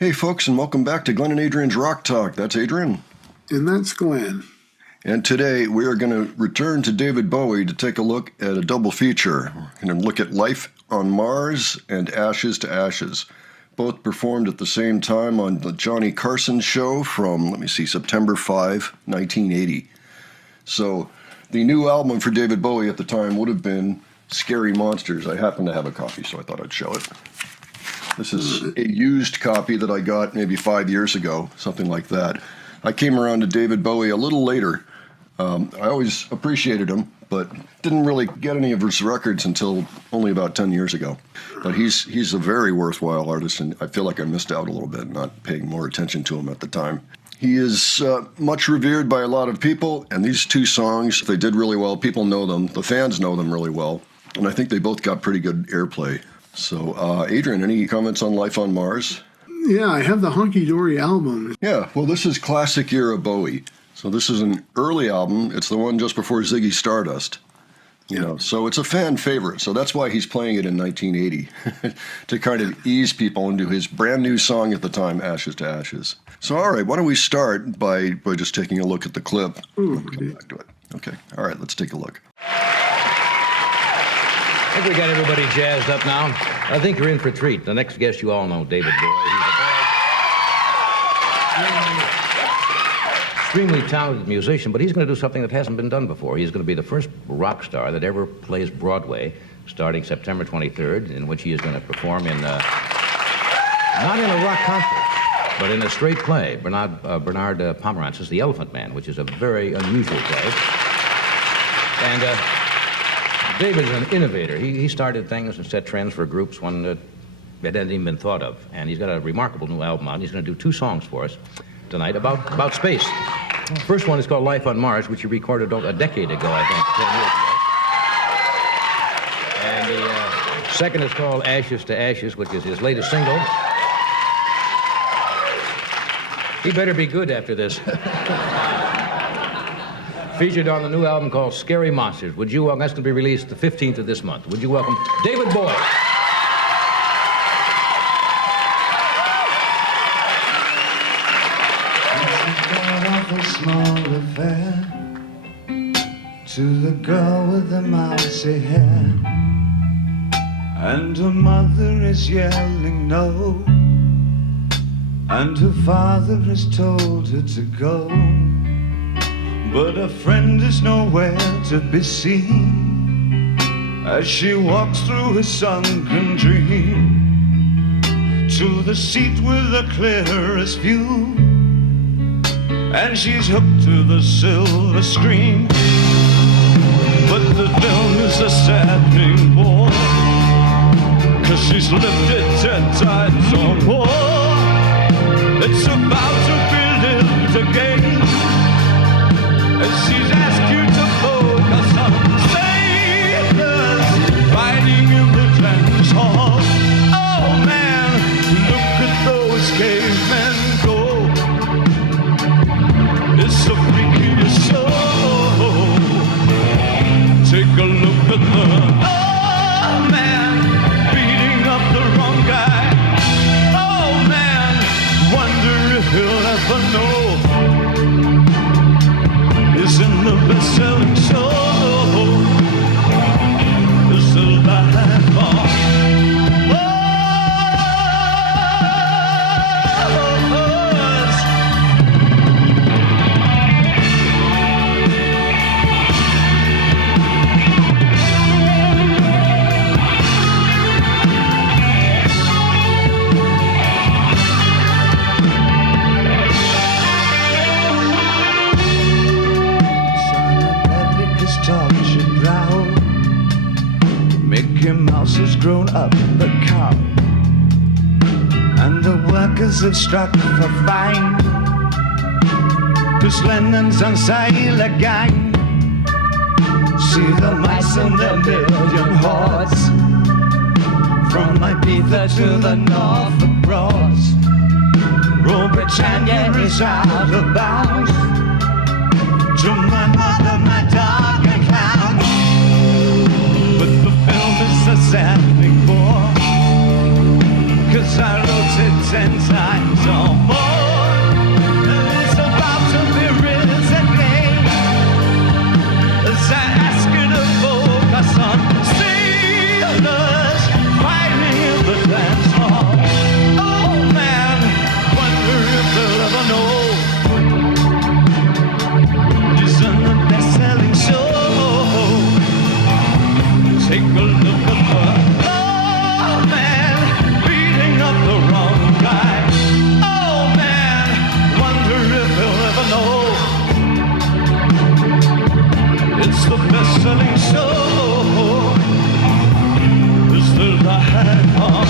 Hey folks, and welcome back to Glenn and Adrian's Rock Talk. That's Adrian. And that's Glenn. And today we are going to return to David Bowie to take a look at a double feature. We're going to look at Life on Mars and Ashes to Ashes. Both performed at the same time on the Johnny Carson show from, September 5, 1980. So the new album for David Bowie at the time would have been Scary Monsters. I happen to have a copy, so I thought I'd show it. This is a used copy that I got maybe 5 years ago, something like that. I came around to David Bowie a little later. I always appreciated him, but didn't really get any of his records until only about 10 years ago. But he's a very worthwhile artist, and I feel like I missed out a little bit not paying more attention to him at the time. He is much revered by a lot of people, and these two songs, they did really well. People know them. The fans know them really well, and I think they both got pretty good airplay. So, Adrian, any comments on Life on Mars? Yeah, I have the Honky Dory album. Yeah, well, this is classic era Bowie. So this is an early album. It's the one just before Ziggy Stardust. So it's a fan favorite. So that's why he's playing it in 1980, to kind of ease people into his brand new song at the time, Ashes to Ashes. So, all right, why don't we start by just taking a look at the clip. Ooh, We'll come back to it. Okay, all right, let's take a look. I think we got everybody jazzed up now. I think you're in for a treat. The next guest you all know, David Bowie. He's a very extremely talented musician, but he's going to do something that hasn't been done before. He's going to be the first rock star that ever plays Broadway, starting September 23rd, in which he is going to perform in, not in a rock concert, but in a straight play. Bernard Pomerantz's The Elephant Man, which is a very unusual play. And David's an innovator. He started things and set trends for groups when that hadn't even been thought of. And he's got a remarkable new album out. He's going to do two songs for us tonight about space. First one is called Life on Mars, which he recorded a decade ago, I think, 10 years ago. And the second is called Ashes to Ashes, which is his latest single. He better be good after this. Featured on the new album called Scary Monsters. That's going to be released the 15th of this month. Would you welcome David Bowie? A small affair to the girl with the mousy hair, and her mother is yelling no, and her father has told her to go, but her friend is nowhere to be seen as she walks through her sunken dream to the seat with the clearest view. And she's hooked to the silver screen, but the film is a saddening bore, 'cause she's lived it 10 times or more. It's about to be lived again, as she's asked you to focus on sailors fighting in the dance hall. Oh man, look at those cavemen go. It's a freaky soul. Take a look at the old man beating up the wrong guy. Oh man, wonder if he'll ever know. Is in the best-selling show. Is the life on Mars. Mickey Mouse has grown up a cow, and the workers have struck for fine, 'cause Lennon's on sail again. See the mice and their million hordes, from Ibiza to the Norfolk Broads. Rule Britannia is out of bounds. To my mother, my dog and clown. But the film is a sad thing for, 'cause I wrote it face inside some more. It's about to be risen again. As I ask you to focus on sailors fighting in the dance hall. Oh man, wonder if they'll ever know. Isn't the best-selling show? Take a look at her. Oh man, beating up the wrong guy. Oh man, wonder if he'll ever know. It's the best-selling show. Is the light on?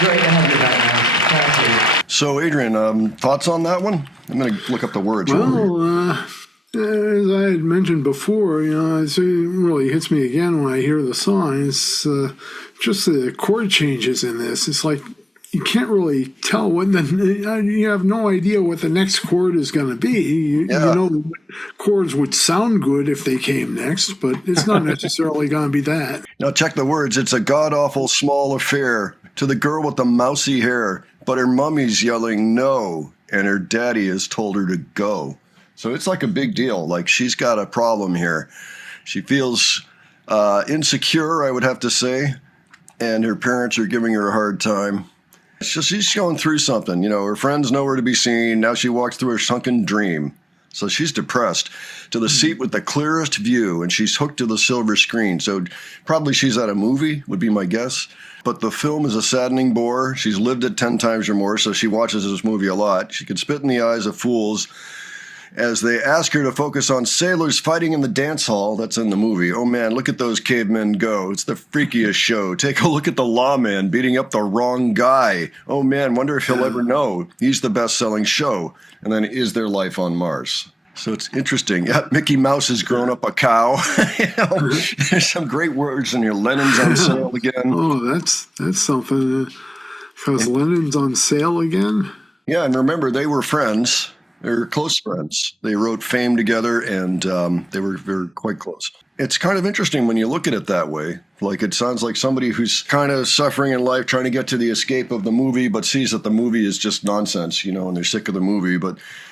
Great to have you back, man. Thank you. So, Adrian, thoughts on that one? I'm going to look up the words. Well, as I had mentioned before, it really hits me again when I hear the song. It's just the chord changes in this. It's like you can't really tell you have no idea what the next chord is going to be. You know, chords would sound good if they came next, but it's not necessarily going to be that. Now, check the words. It's a god-awful small affair to the girl with the mousy hair, but her mummy's yelling no, and her daddy has told her to go. So it's like a big deal. Like she's got a problem here. She feels insecure, I would have to say, and her parents are giving her a hard time. So she's going through something. You know, her friend's nowhere to be seen. Now she walks through her sunken dream. So she's depressed. To the seat with the clearest view, and she's hooked to the silver screen. So probably she's at a movie, would be my guess. But the film is a saddening bore. She's lived it 10 times or more, so she watches this movie a lot. She could spit in the eyes of fools as they ask her to focus on sailors fighting in the dance hall. That's in the movie. Oh man, look at those cavemen go. It's the freakiest show. Take a look at the lawman beating up the wrong guy. Oh man, wonder if he'll ever know. He's the best-selling show. And then, is there life on Mars? So it's interesting. Yeah, Mickey Mouse has grown up a cow. There's some great words in here. Lennon's on sale again. Oh, that's something. Because Lennon's on sale again? Yeah, and remember, they were friends. They were close friends. They wrote Fame together, and they were quite close. It's kind of interesting when you look at it that way. Like, it sounds like somebody who's kind of suffering in life, trying to get to the escape of the movie, but sees that the movie is just nonsense, and they're sick of the movie.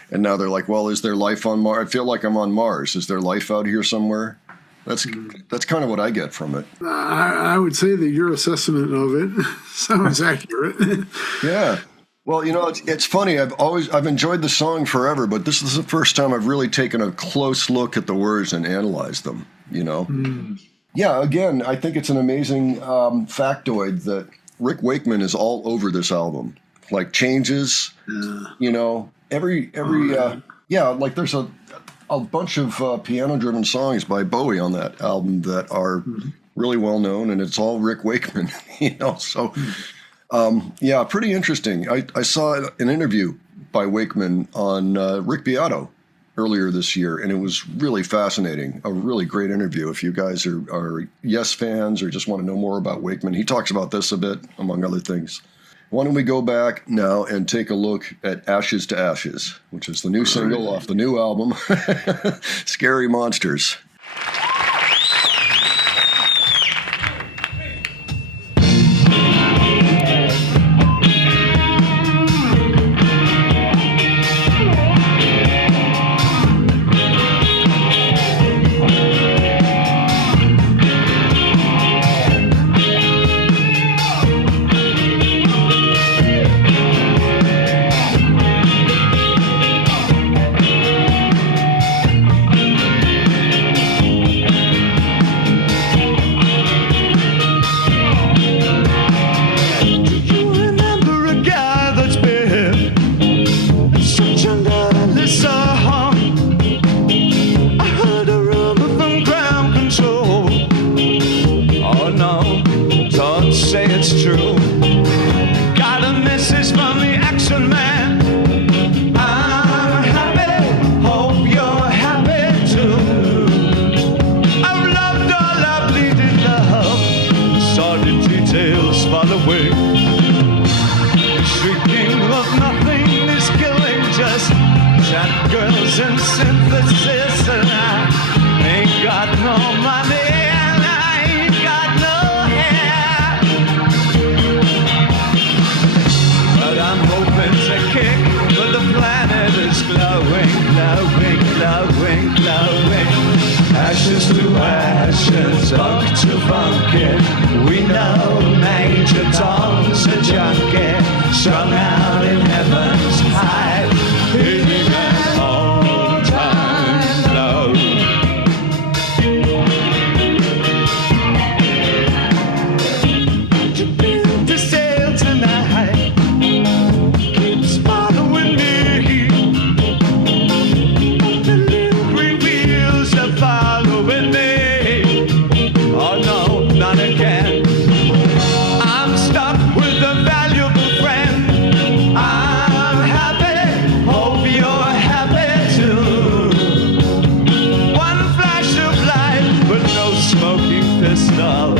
And now they're like, well, is there life on Mars? I feel like I'm on Mars. Is there life out here somewhere? That's kind of what I get from it. I would say that your assessment of it sounds accurate. Yeah. Well, it's funny. I've enjoyed the song forever, but this is the first time I've really taken a close look at the words and analyzed them. Yeah. Again, I think it's an amazing factoid that Rick Wakeman is all over this album. Like changes, every like there's a bunch of piano-driven songs by Bowie on that album that are really well known, and it's all Rick Wakeman. So. Yeah, pretty interesting. I saw an interview by Wakeman on Rick Beato earlier this year, and it was really fascinating. A really great interview. If you guys are Yes fans or just want to know more about Wakeman, he talks about this a bit, among other things. Why don't we go back now and take a look at Ashes to Ashes, which is the new single off the new album, Scary Monsters. to ashes, funk to funky. We know Major Tom's a junkie, strung out in heaven's high, hitting an all-time low. To build to sail tonight keeps following me. The little green wheels are following me. Oh no, not again. I'm stuck with a valuable friend. I'm happy, hope you're happy too. One flash of light, but no smoking pistol.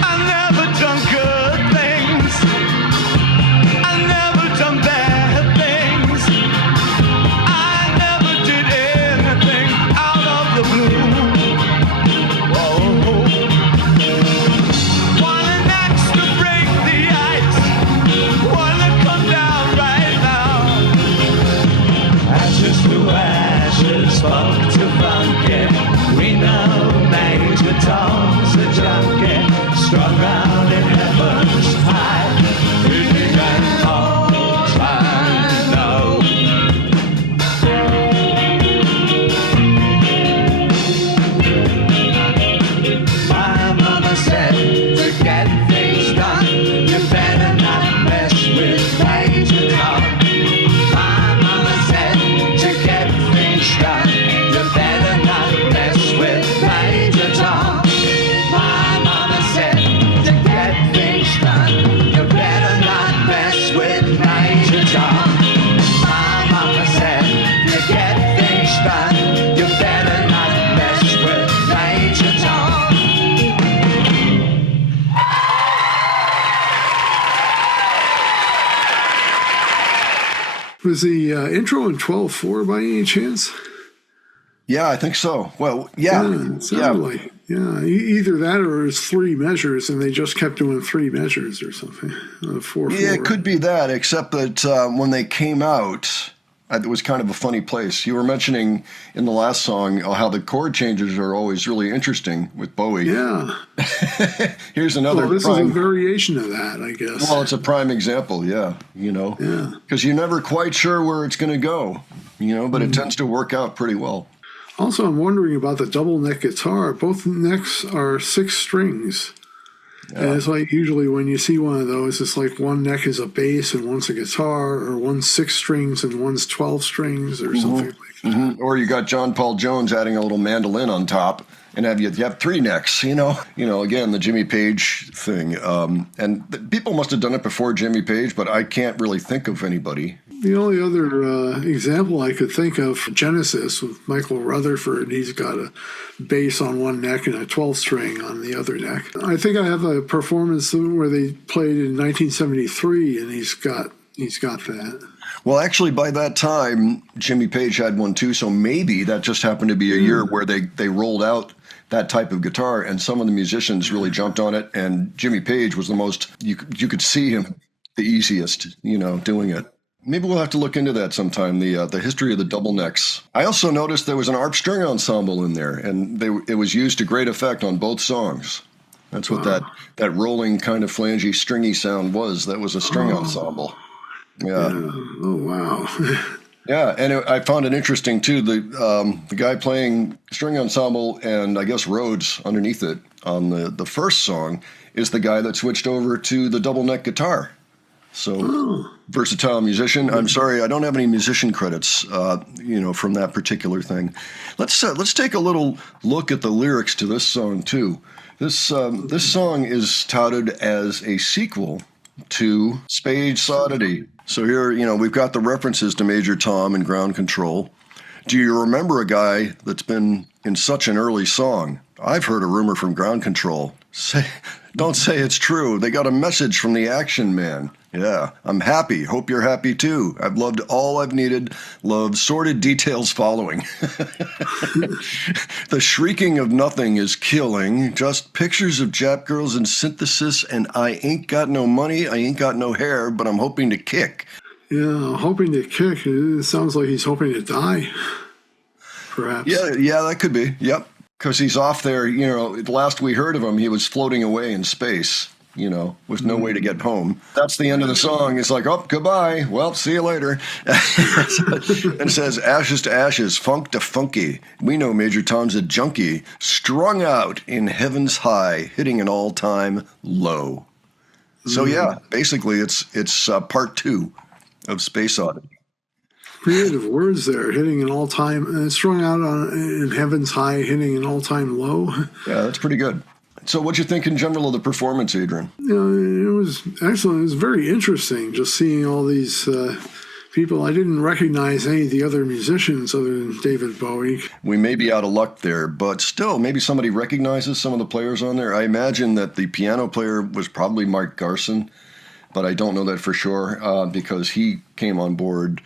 I never done good things. I never done bad things. I never did anything out of the blue. Whoa. Want an axe to break the ice. Wanna come down right now. Ashes to ashes, funk to funky. We know Major Tom's a junkie, strung out in heaven's high, hitting an all-time low. My mama said to get things done, you better not mess with Major Tom. My mama said to get things done, you better not mess with Major Tom. My mama said to get things done, you better not mess with Major Tom. My mama said to get things done, you better not mess with Major Tom. Was the intro in 12/4 by any chance? Yeah, I think so. Well, yeah. It sounded like. Yeah, either that or it's three measures, and they just kept doing three measures or something. 4/4. Yeah, it could be that, except that when they came out, it was kind of a funny place. You were mentioning in the last song how the chord changes are always really interesting with Bowie. Yeah. Here's another Well, this prime. is a variation of that, I guess. Well, it's a prime example, yeah, Yeah. because you're never quite sure where it's going to go, but it tends to work out pretty well. Also, I'm wondering about the double neck guitar. Both necks are 6 strings. And it's like usually when you see one of those, it's like one neck is a bass and one's a guitar, or one's 6 strings and one's 12 strings, or something like that. Or you got John Paul Jones adding a little mandolin on top, and you have 3 necks. Again, the Jimmy Page thing. And people must have done it before Jimmy Page, but I can't really think of anybody. The only other example I could think of, Genesis with Michael Rutherford, he's got a bass on one neck and a 12 string on the other neck. I think I have a performance where they played in 1973, and he's got that. Well, actually, by that time, Jimmy Page had one too, so maybe that just happened to be a year where they rolled out that type of guitar, and some of the musicians really jumped on it, and Jimmy Page was the most, you could see him the easiest, doing it. Maybe we'll have to look into that sometime, the history of the double necks. I also noticed there was an arp string ensemble in there, and it was used to great effect on both songs. That's what that rolling kind of flangy, stringy sound was. That was a string ensemble. Yeah. Oh, wow. Yeah, and I found it interesting, too. The guy playing string ensemble and, I guess, Rhodes underneath it on the first song is the guy that switched over to the double neck guitar. So, versatile musician. I'm sorry, I don't have any musician credits, from that particular thing. Let's take a little look at the lyrics to this song too. This song is touted as a sequel to Spade Oddity. So here, we've got the references to Major Tom and Ground Control. Do you remember a guy that's been in such an early song? I've heard a rumor from Ground Control. Don't say it's true. They got a message from the Action Man. Yeah, I'm happy. Hope you're happy too. I've loved all I've needed. Love sordid details following. The shrieking of nothing is killing. Just pictures of Jap girls in synthesis, and I ain't got no money. I ain't got no hair, but I'm hoping to kick. Yeah, hoping to kick. It sounds like he's hoping to die. perhaps. Yeah, that could be. Yep. Because he's off there, the last we heard of him, he was floating away in space, with no way to get home. That's the end of the song. It's like, oh, goodbye. Well, see you later. And it says, ashes to ashes, funk to funky. We know Major Tom's a junkie, strung out in heaven's high, hitting an all-time low. So, yeah, basically it's part 2 of Space Oddity. Creative words there, hitting an all-time, strung out in heaven's high, hitting an all-time low. Yeah, that's pretty good. So what'd you think in general of the performance, Adrian? It was excellent. It was very interesting just seeing all these people. I didn't recognize any of the other musicians other than David Bowie. We may be out of luck there, but still, maybe somebody recognizes some of the players on there. I imagine that the piano player was probably Mark Carson, but I don't know that for sure because he came on board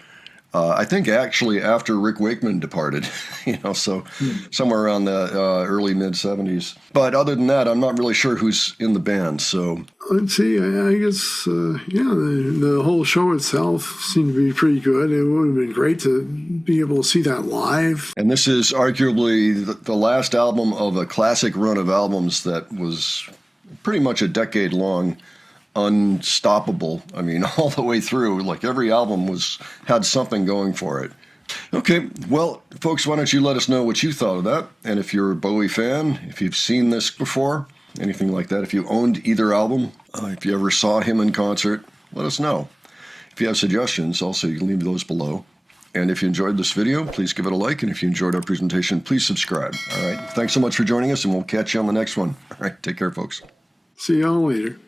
I think actually after Rick Wakeman departed, so somewhere around the early mid-'70s. But other than that, I'm not really sure who's in the band. So let's see. I guess, the whole show itself seemed to be pretty good. It would have been great to be able to see that live. And this is arguably the last album of a classic run of albums that was pretty much a decade long. Unstoppable. I mean, all the way through, like every album had something going for it. Okay, well, folks, why don't you let us know what you thought of that? And if you're a Bowie fan, if you've seen this before, anything like that, if you owned either album, if you ever saw him in concert, let us know. If you have suggestions, also you can leave those below. And if you enjoyed this video, please give it a like. And if you enjoyed our presentation, please subscribe. All right, thanks so much for joining us, and we'll catch you on the next one. All right, take care, folks. See y'all later.